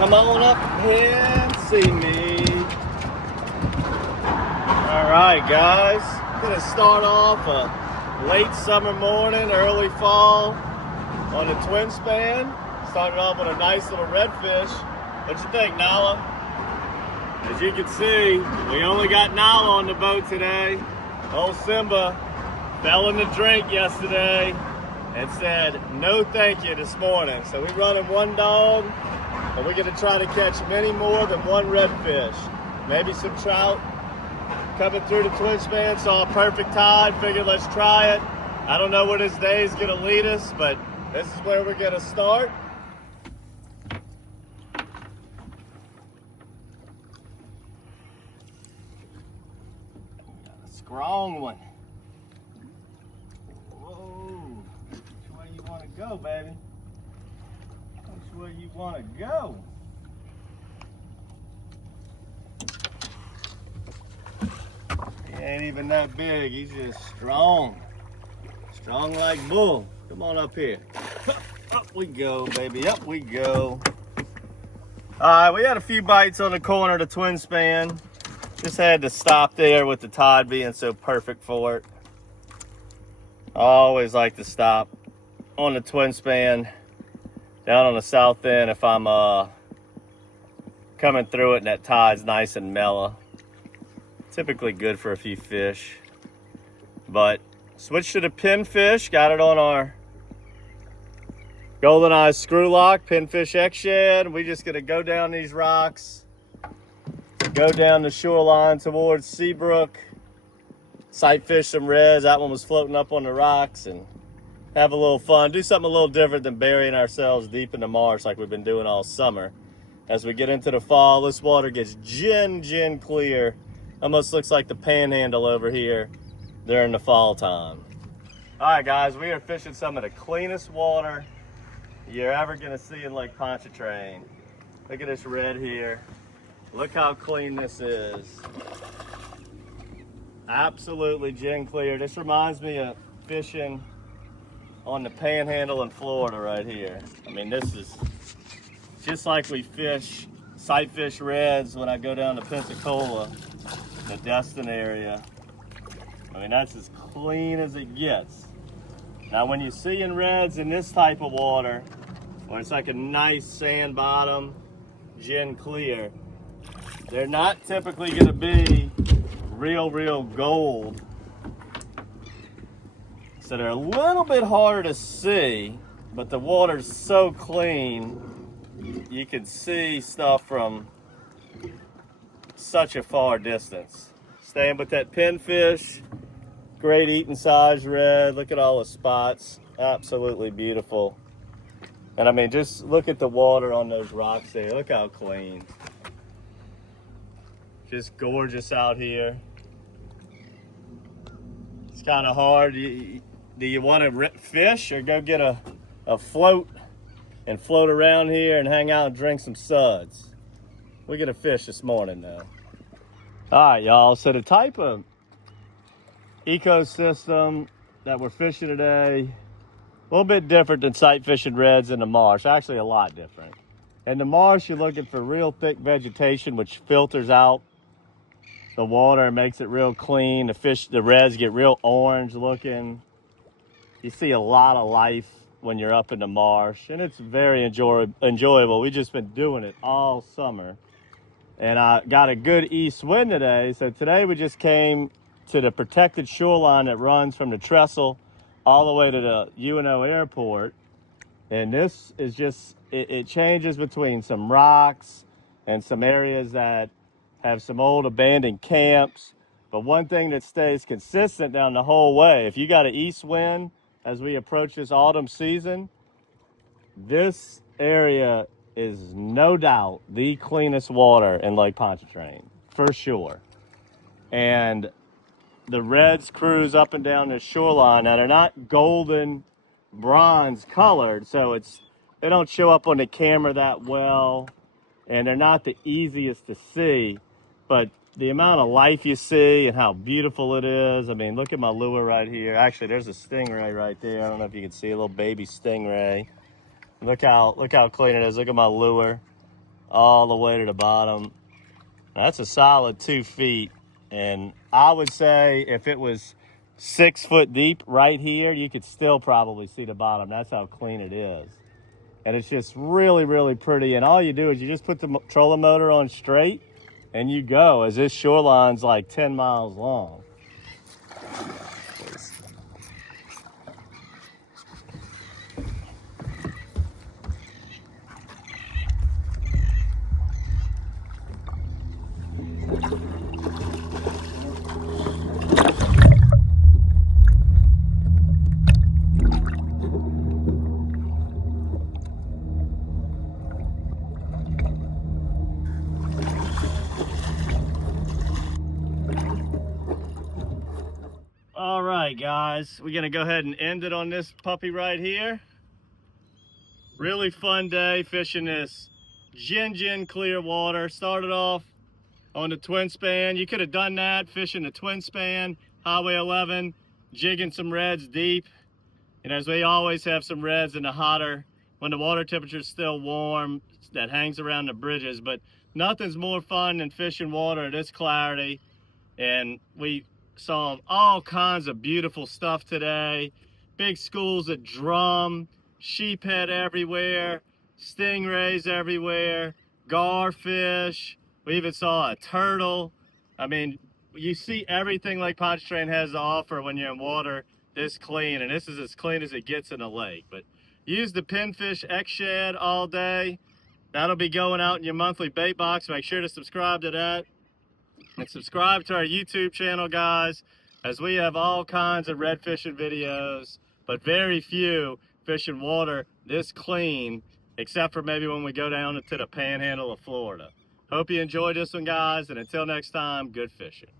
Come on up here and see me. All right, guys. Gonna start off a late summer morning, early fall on the twin span. Started off with a nice little redfish. What you think, Nala? As you can see, we only got Nala on the boat today. Old Simba fell in the drink yesterday and said no thank you this morning. So we running one dog, and we're gonna try to catch many more than one redfish. Maybe some trout coming through the twin span. Saw a perfect tide, figured let's try it. I don't know where this day is gonna lead us, but this is where we're gonna start. A strong one. Which way you want to go, baby? Which way you want to go? He ain't even that big. He's just strong. Strong like bull. Come on up here. Up we go, baby. Up we go. All right, we had a few bites on the corner of the twin span. Just had to stop there with the tide being so perfect for it. I always like to stop on the twin span down on the south end if I'm coming through it and that tide's nice and mellow. Typically good for a few fish. But switched to the pinfish, got it on our golden eye screw lock, pinfish X-Shad. We just gonna go down these rocks, go down the shoreline towards Seabrook, sight fish some reds. That one was floating up on the rocks, and have a little fun. Do something a little different than burying ourselves deep in the marsh like we've been doing all summer. As we get into the fall, this water gets gin clear. Almost looks like the panhandle over here during the fall time. All right, guys, we are fishing some of the cleanest water you're ever gonna see in Lake Pontchartrain. Look at this red here. Look how clean this is. Absolutely gin clear. This reminds me of fishing on the panhandle in Florida right here. I mean, this is just like we fish sight fish reds when I go down to Pensacola, the Destin area. I mean, that's as clean as it gets. Now, when you're seeing reds in this type of water, where it's like a nice sand bottom, gin clear, they're not typically gonna be real gold. So they're a little bit harder to see, but the water's so clean, you can see stuff from such a far distance. Staying with that pinfish, great eating size red. Look at all the spots, absolutely beautiful. And I mean, just look at the water on those rocks there. Look how clean. Just gorgeous out here. It's kind of hard. Do you want to fish or go get a float and float around here and hang out and drink some suds? We're gonna fish this morning though. All right, y'all, so the type of ecosystem that we're fishing today, a little bit different than sight fishing reds in the marsh, actually a lot different. In the marsh, you're looking for real thick vegetation, which filters out the water and makes it real clean. The reds get real orange looking. You see a lot of life when you're up in the marsh, and it's very enjoyable. We've just been doing it all summer. And I got a good east wind today. So today we just came to the protected shoreline that runs from the trestle all the way to the UNO airport. And this is just, it changes between some rocks and some areas that have some old abandoned camps. But one thing that stays consistent down the whole way, if you got an east wind as we approach this autumn season, this area is no doubt the cleanest water in Lake Pontchartrain, for sure. And the reds cruise up and down the shoreline. Now, they're not golden bronze colored, so they don't show up on the camera that well, and they're not the easiest to see, but the amount of life you see and how beautiful it is. I mean, look at my lure right here. Actually, there's a stingray right there. I don't know if you can see a little baby stingray. Look how clean it is. Look at my lure. all the way to the bottom. That's a solid 2 feet. And I would say if it was 6 foot deep right here, you could still probably see the bottom. That's how clean it is. And it's just really, really pretty. And all you do is you just put the trolling motor on straight and you go, as this shoreline's like 10 miles long. All right, guys, we're gonna go ahead and end it on this puppy right here. Really fun day fishing this gin clear water. Started off on the twin span. You could have done that fishing the twin span, Highway 11, jigging some reds deep. And as we always have some reds in the hotter, when the water temperature is still warm, that hangs around the bridges. But nothing's more fun than fishing water at this clarity. And we saw all kinds of beautiful stuff today. Big schools of drum, sheephead everywhere, stingrays everywhere, garfish. We even saw a turtle. I mean, you see everything Lake Pontchartrain has to offer when you're in water this clean, and this is as clean as it gets in a lake. But use the Pinfish X-Shad all day. That'll be going out in your monthly bait box. Make sure to subscribe to that. And subscribe to our YouTube channel, guys, as we have all kinds of red fishing videos, but very few fishing water this clean, except for maybe when we go down into the panhandle of Florida. Hope you enjoyed this one, guys, and until next time, good fishing.